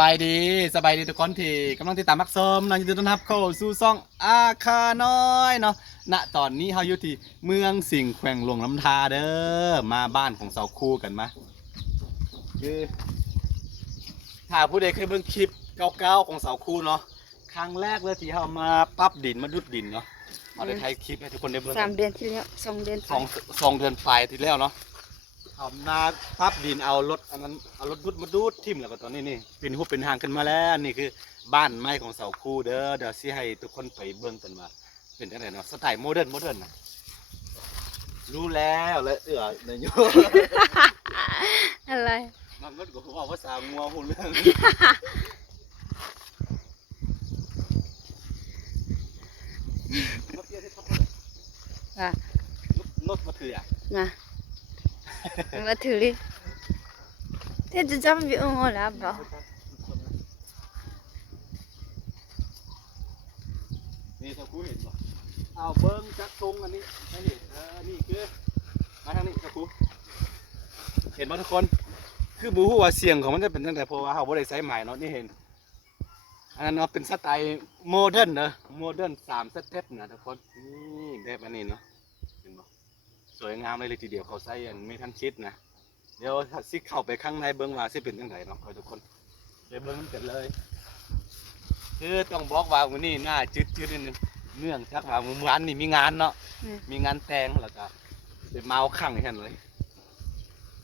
บายดีสบายดีทุกคนที่กำลังติดตามรับชมเนาะยินดีต้อนรับเข้าสู่ช่องอาคาน้อยเนาะณตอนนี้เฮาอยู่ที่เมืองสิงห์แขวงหลวงลำธาเด้อมาบ้านของสาวคู่กันมาคือถ้าผู้ใดเคยเบิ่งคลิปเก่าๆของสาวคู่เนาะครั้งแรกเลยที่เฮามาปรับดินมาดุดดินเนาะเอาได้ถ่ายคลิปให้ทุกคนได้เบิ่ง 3 เดือนที่แล้ว2 เดือนสองเดือนปลายที่แล้วเนาะเอานาพับดินเอารถอันนั้นเอารถดุดมาดูดทิ่มแล้วก็ตอนนี้นี่เป็นหุบเป็นหางขึ้นมาแล้วนี่คือบ้านไม้ของเสาคูเด้อเดี๋ยวสิให้ทุกคนไปเบิ่งกันว่าเป็นจังไดเนาะสไตล์โมเดิร์นนะรู้แล้วและเนี่ยโย อะไรมันก็บอกว่าภาษางัวหูเรื่องอ่ะนดมาถืออ่ะ มาถือดิเธอจะจำวิวงแล้วเปล่านี่เสาคูเห็นป่ะเอาเบิ้งจักทรงอันนี้นี่นี่คือมาทางนี้เสาคูเห็นป่ะทุกคนคือบูฮู้ว่าเสียงของมันจะเป็นตั้งแต่เพราะว่าเขาบ่ได้ใช้ไม้เนาะนี่เห็นอันนั้นเนาะเป็นสไตล์โมเดิร์นเนอะโมเดิร์น3 สเต็ปนะทุกคนนี่แบบอันนี้เนาะเห็นป่ะสวยงามเลยทีเดียวเขาใส่อันไม่ทันชิดนะเดี๋ยวสิเข้าไปข้างในเบิ้งว่าสิเป็นจังไดเนาะทุกคนไปเบิ้งมันกันเลยคือต้องบอกว่าวันนี้หน้าจืดนิดนึงเนื่องจากว่าเมื่อวานนี่มีงานเนาะมีงานแต่งแล้วก็ไปเมาขังให้กันเลย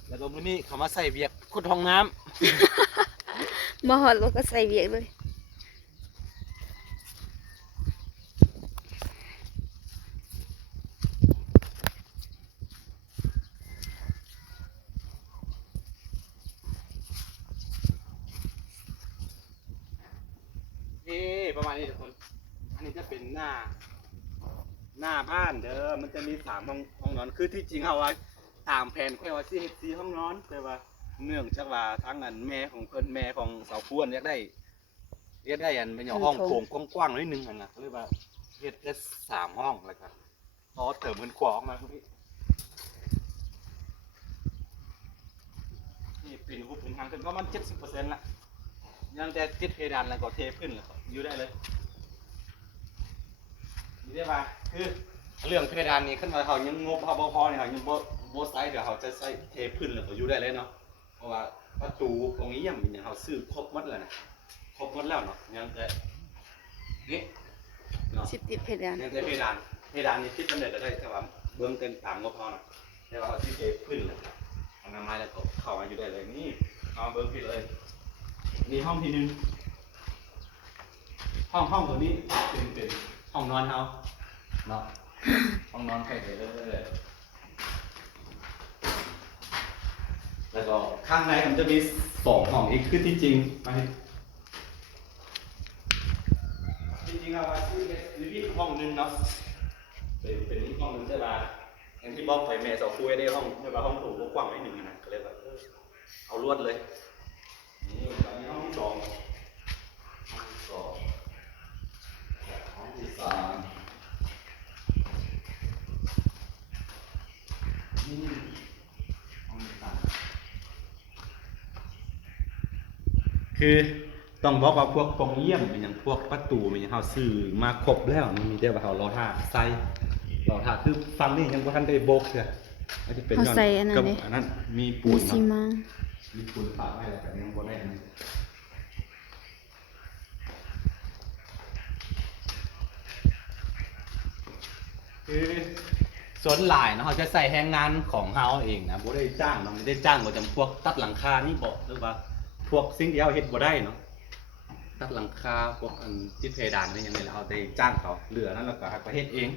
แล้วก็วันนี้เขามาใส่เวียกขุดห้องน้ำ มาหอดแล้วก็ใส่เบียกเลยประมาณนี้ทุกคนอันนี้จะเป็นหน้าบ้านเด้อมันจะมี3 ห้องนอนคือที่จริงเอาไว้ตามแผนค่อยว่า4 ห้องนอนแต่ว่าเนื่องจากว่าทั้งอันแม่ของเพิ่นแม่ของสาวควรอยากได้อันเป็นห้องโถงกว้างๆนิดนึงนะก็เลยว่าเฮ็ดได้3 ห้องแล้วก็พอเติมเงินขวาออกมาพี่นี่ปีนหุบเป็นทางขึ้นก็มัน70%ละยังแต่ติดเพดานแล้วก็เทขึ้นแล้วก็อยู่ได้เลยนี่ได้ป่ะคือเรื่องเพดานนี้ขึ้นมาเขายังงบเขาบ่พอเนี่ยเขายังบ่ไซส์เดี๋ยวเขาจะใส่เทพื้นแล้วก็อยู่ได้เลยเนาะเพราะว่าประตูตรงนี้ยังเป็นอย่างเขาซื้อครบหมดแล้วนะครบหมดแล้วเนาะยังแต่นี่เนาะ สิติดเพดานยังแต่เพดานนี่คิดสำเร็จได้แต่ว่าเบื้องเต็มตามงบเขาเนาะแต่ว่าเขาที่เทพื้นแล้วเอาน้ำไม้แล้วก็เข้ามาอยู่ได้เลยนี่เอาเบื้องผิดเลยนี่ห้องที่1ห้องตัวนี้เป็นห้องนอนเขาเนาะห้องนอนใครไปเลยแล้วก็ข้างในมันจะมี2 ห้องอีกคือที่จริงมาที่จริงเอาไว้ที่นี่ห้องนึงเนาะเป็นอีกห้องนึงใช่ป่ะอย่างที่บอกไปแม่สาวคุยได้ห้องใช่ป่ะห้องถูกกว้างนิดนึงนะก็เลยแบบเอาลวดเลยนี่ตอนนี้ห้องที่ 2ห้องที่ 3คือต้องบอกว่าพวกปองเยี่ยมเป็นอย่างพวกประตูเป็นอย่างเขาซื้อมาครบแล้วมันมีแต่ว่าเขารอท่าใส่รอท่าคือฟังนี่ยังบ่ทันได้โบกเลยอาจจะเป็นย้อนกับอันนั้นมีปูนเนาะมีปูนฝาไว้แล้วแต่ยังบ่ได้คือส่วนหลายเนาะเขาจะใส่แรงงานของเขาเองนะบ่ได้จ้างเนาะไม่ได้จ้างก็จำพวกตัดหลังคานี่บอกหรือว่าพวกสิ่งที่เขาเฮ็ดบ่ได้เนาะตัดหลังคาพวกอันติดเพดานนี่อย่างนี้เราเอาไปจ้างเขาเหลือนั้นเราก็ให้ประเทศเอง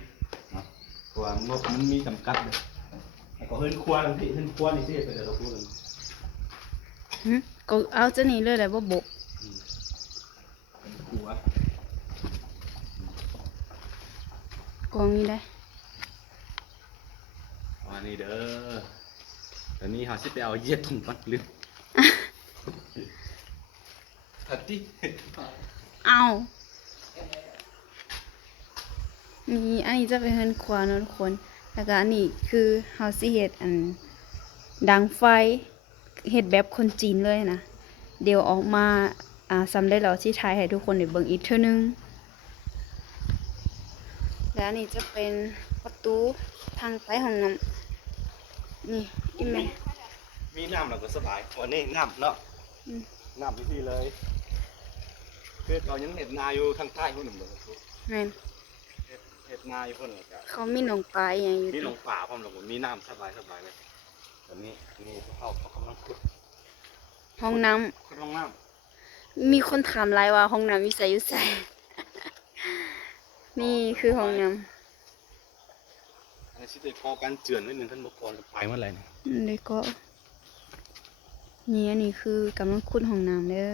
เนาะเพราะว่างบมันมีจำกัดเลยแล้วก็เฮือนครัวทั้งที่เฮือนครัวนี่สิเป็นเราพูดกันก็เอาจะนี่เลยแหละบ่บกครัวกองนี้ได้อันนี้เด้อตอนนี้เขาสิไปเอาเย็ดถุงปัดลืมทัดดิเอานี่อันนี้จะเป็นเฮือนครัวเนาะทุกคนแล้วก็อันนี้คือเฮาสิเฮ็ดอันดังไฟเฮ็ดแบบคนจีนเลยนะเดี๋ยวออกมา ซ้ำได้แล้วที่ถ่ายให้ทุกคนได้เบิ่งอีกเทื่อนึงแล้วนี่จะเป็นประตูทางไปห้องน้ำนี่อีแม่ มีน้ำเราก็สบายวันนี้น้ำเนาะ อืม น้ำที่เลยคือเรายังเห็ดนาอยู่ทางใต้พุ่นหนึ่งเลย แม่น เห็ดนาอยู่พุ่นเลยจ้ะ เขามีหนองปลาอหย่างอยู่ มีหลงป่าพร้อมหลงมีน้ำสบายเลยตอนนี้นี่เขากำลังขุด ห้องน้ำ ห้องน้ มีคนถามหลายว่าห้องน้ำอยู่ไสอยู่ไส นี่คือห้องน้ ำอันนี้สิได้พอการเจือนไว้หนึ่งท่านบกรไปเมื่อไหร่เนี่ย ำแล้วก็นี่อันนี้คือกำลังขุดห้องน้ำเด้อ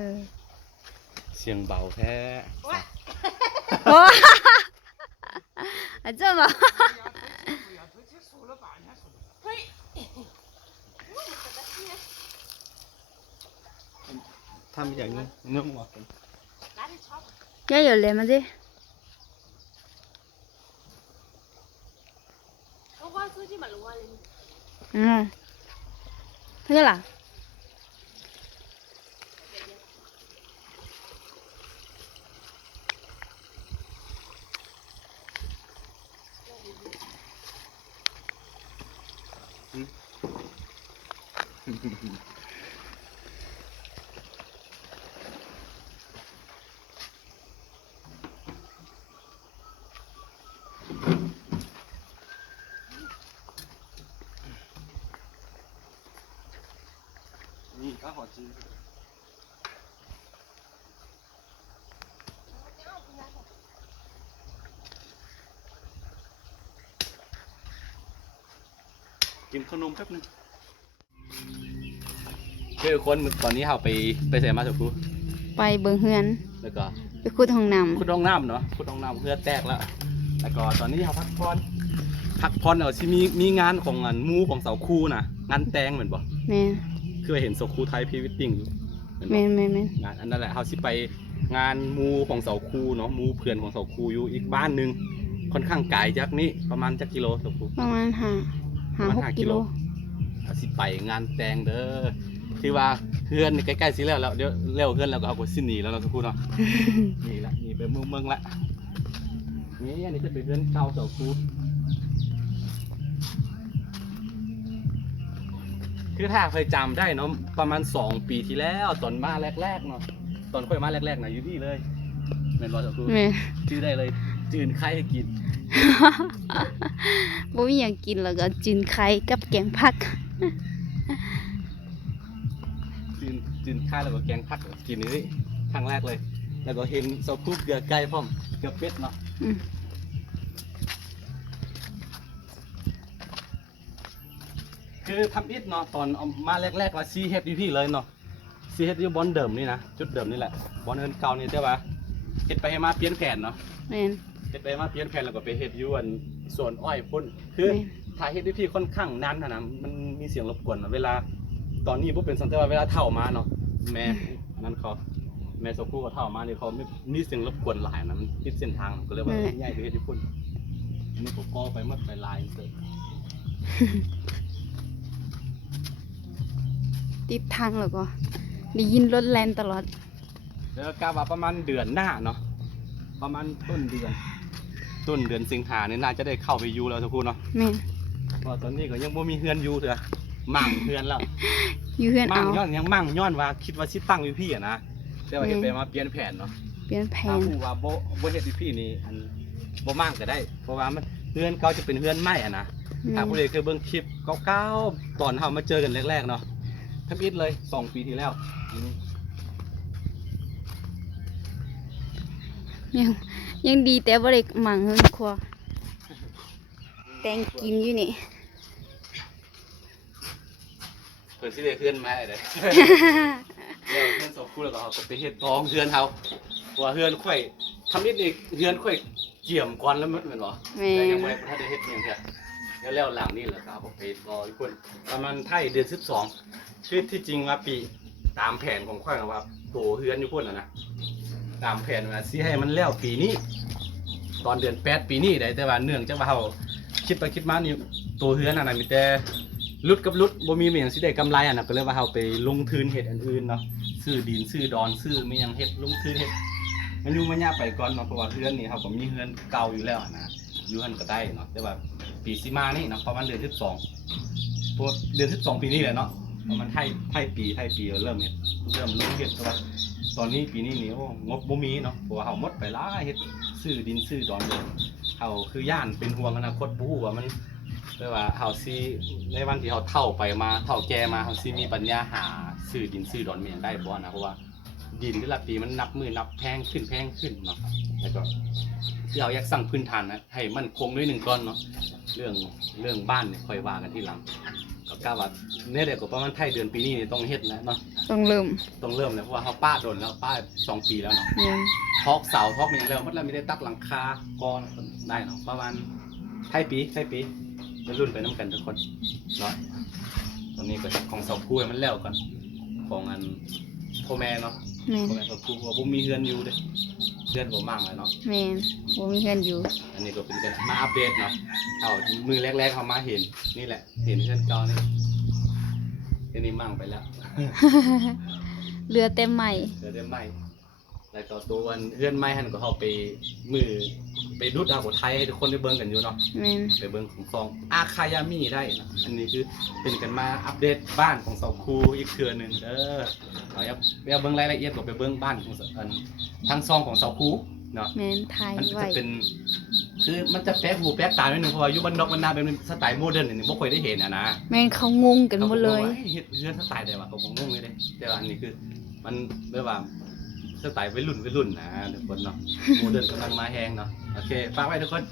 เสียงเบาแท้ โอ้ 啊，这么，ทำอย่างนี้เนื้อหมด 要有嘞吗？这，嗯，这个啦，นี่ก็หอจีกินขนมแป๊บนึงคือคนตอนนี้เราไปใส่มาสักครู่ ไปเบิ่งเฮือน แล้วก็ ไปขุดห้องน้ ขุดห้องน้ำเนาะขุดห้องน้ำเพื่อแตกแล้วแล้วก็ตอนนี้เราพักผ่อนเอาที่มีงานของงานมูของเสาคูนะงานแต่งเหมือนบ่ ำแม่น คือเห็นเสาคูไทยพรีวิดดิ้งอยู่เหมือนบ่ แม่นแม่นแม่น งานอันนั้นแหละเขาสิไปงานมูของเสาคูเนาะมูเพื่อนของเสาคูอยู่อีกบ้านหนึงค่อนข้างไกลจากนี้ประมาณจักกิโลเสาคู ประมาณหา ประมาณ หก 5 กิโล เอาสิไปงานแต่งเด้อที่ว่าเพื่อนใกล้ๆสิแล้วเดี๋ยวเร็วเพื่อนแล้วก็เอาก็สิหนีแล้วเนาะเสาคูเนาะ นี่ละนี่ไปเมืองละนี่อันนี้จะเป็นเพื่อนเก่าเสาคูคือถ้าเคยจำได้เนาะประมาณ2 ปีที่แล้วตอนมาแรกๆเนาะตอนค่อยมาแรกๆนะอยู่ที่เลยแม่นบ่เสาคู แม่น ชื่อได้เลยจืนไข่ให้กิน บ่มีหยังกินแล้วก็จืนไข่กับแกงผัก จืนไข่แล้วก็แกงผักกินนี่ครั้งแรกเลย แล้วก็เห็นเสาคูเกลือไก่พร้อมเกลือเป็ดเนาะ อืม คือทำอิฐเนาะตอนเอามาแรกๆว่าซีเฮ็ดอยู่พี่เลยเนาะซีเฮ็ดอยู่บอนเดิมนี่นะจุดเดิมนี่แหละบอนเอินเก่านี่แต่ว่าเฮ็ดไปให้มาเปลี่ยนแผนเนาะ แม่น เฮ็ดไปมาเปลี่ยนแผนแล้วก็ไปเฮ็ดอยู่อันสวนอ้อยพุ่นคือ แม่น ถ้าเฮ็ดอยู่พี่ค่อนข้างนานนะมันมีเสียงรบกวนนะเวลาตอนนี้บ่เป็นสันแต่ว่าเวลาเฒ่ามาเนาะแม่อันนั้นเขาแม่สกูเขาเฒ่ามานี่เขาไม่มีเสียงรบกวนหลายนะมันติดเส้นทางก็เลยว่าย้ายไปเฮ็ดที่พุ่นอันนี้ผมก็ไปหมดไปลายเสร็จ ติดทางแล้วก็ได้ยินรถแล่นตลอด แล้วกะว่าประมาณเดือนหน้าเนาะประมาณต้นเดือนสิงหาเนี่ยน่าจะได้เข้าไปอยู่แล้วทุกคนเนาะ แม่น เพราะตอนนี้ก็ยังบ่มีเฮือนอยู่เถอะมั่งเฮือนแล้ว อยู่เฮือน มั่ เอา งย้อนยังมั่งย้อนว่าคิดว่าสิตั้งอยู่พี่อะนะแต่ว่าเฮ็ดไปมาเปลี่ยนแผนเนาะ เปลี่ยนแผ ถ้าน ผู้ว่าบ่เฮ็ดอยู่พี่นี่อันบ่มั่งก็ได้ เพราะว่ามันเฮือนเก่าจะเป็นเฮือนใหม่อะนะ แม่ ถ้าน ผู้ใดเคยเบิ่งคลิปเก่าๆตอนเฮามาเจอกันแรกๆเนาะทำอิฐเลย2 ปีที่แล้วอืม ยังดีแต่บ่ได้หมั่งเฮือนครัวแตงกินอยู่นี่ เพิ่นสิได้เฮือนมาได้ แล้วเฮือนสองคู่แล้วก็เขาก็ไปเฮ็ดท้องเฮือนเฮาเพราะว่าเฮือนข่อยทำอิฐนี่เฮือนข่อยเกี่ยมก่อนแล้วมันแม่นบ่ แม่ แต่ยัง น บ่ได้เฮ็ดอิหยังแท้แล้วหลังนี่แหละก็เอาไปรออีกคนประมาณไทยเดือน12คือที่จริงว่าปีตามแผนของข่อยว่าโตเฮือนอยู่พุ่นน่ะนะตามแผนว่าสิให้มันแล้วปีนี้ ตอนเดือน8ปีนี้ได้แต่ว่าเนื่องจากว่าเฮาคิดไปคิดมานี่โตเฮือนอันนั้นมีแต่ลุดกับลุดบ่มีหยังสิได้กำไรอันนั้นก็เลยว่าเฮาไปลงทุนเฮ็ดอันอื่นเนาะซื้อ ซื้อดินซื้อดอนซื้อไม่ยังเฮ็ดลงทุนเฮ็ดมันอยู่มันยากไปก่อนเนาะเพราะว่าเฮือนนี่เขาก็มีเฮือนเก่าอยู่แล้วนะอยู่หันก็ได้เนาะแต่ว่าปีสิมานี่เนาะประมาณเดือน12ตัวเดือน12ปีนี้แหละเนาะประมาณไทยปีเริ่มเฮ็ดเริ่มลงเฮ็ดแต่ว่าตอนนี้ปีนี้นี่โอ้งบบ่มีเนาะเพราะว่าเฮาหมดไปหลายเฮ็ดซื้อดินซื้อดอนเลยเฮาคือย่านเป็นห่วงอนาคตบ่ฮู้ว่ามันแปลว่าเฮาสิในวันที่เฮาเฒ่าไปมาเฒ่าแก่มาเฮาสิมีปัญญาหาซื้อดินซื้อดอนมันยังได้บ่นะเพราะว่าดินแต่ละปีมันนับมือนับแพงขึ้นเนาะแล้วก็ที่เราอยากสั่งพื้นฐานนะให้มันคงด้วยหนึ่งก้อนเนาะเรื่องบ้านเนี่ยค่อยว่ากันทีหลังก็กล้าว่าเนี่ยเดี๋ยวก็ประมาณไทยเดือนปีนี้ต้องเฮ็ดแล้วเนาะ ต้องเริ่ม ต้องเริ่มแล้วเพราะว่าเขาป้าโดนแล้วป้า2 ปีแล้วเนาะ แม่น ทอกเสาทอกมันแล้วมันแล้วไม่ได้ตักหลังคาก่อนได้เนาะประมาณไทยปีจะรุ่นไปน้ำกันทุกคนเนาะตอนนี้ก็ของเสาคู่ให้มันแล้วก่อนของอันพ่อแม่เนาะ แม่น พ่อแม่เสาคู่ว่าบ่มีเฮือนอยู่เด้เฮือนบ่มั่งเลยเนาะ แม่นบ่มีเงินอยู่ อันนี้ก็เป็นการมาอัปเดตเนาะเอามือแรกๆเขามาเห็นนี่แหละเห็นเฮือนเก่านี่เดี๋ยวนี้มั่งไปแล้ว เรือเต็มใหม่ เดี๋ยวได้ใหม่แล้วก็ตัววันเฮือนใหม่หันก็เขาไปมือไปรุดเอาของไทยให้ทุกคนได้เบิ่งกันอยู่เนาะ แม่น ไปเบิ่งของซองอาคายามิได้นะอันนี้คือเป็นกันมาอัปเดตบ้านของเสาคูอีกเทื่อหนึงเอาอย่าเบิ่งรายละเอียดก็ไปเบิ่งบ้านของอันทั้งซองของเสาคูเนาะ แม่นถ่าย มัน ไว้ จะเป็นคือมันจะแปลกหูแปลกตาหน่อยหนึงเพราะว่าอยู่บ้านนอกบ้านนาเป็นสไตล์โมเดิร์นนี่บ่ค่อยได้เห็นนะ แม่นเขางงกันหมดเลย ขาบอกว่าเฮ็ดเรือนสไตล์ได้ว่าเขาบ่งงเลยเด้แต่ว่าอันนี้คือมันแบบว่าสไตล์วัยรุ่นนะทุกคนเนาะโมเดิร์นกำลังมาแฮงเนาะโอเคฝากไว้ทุกคน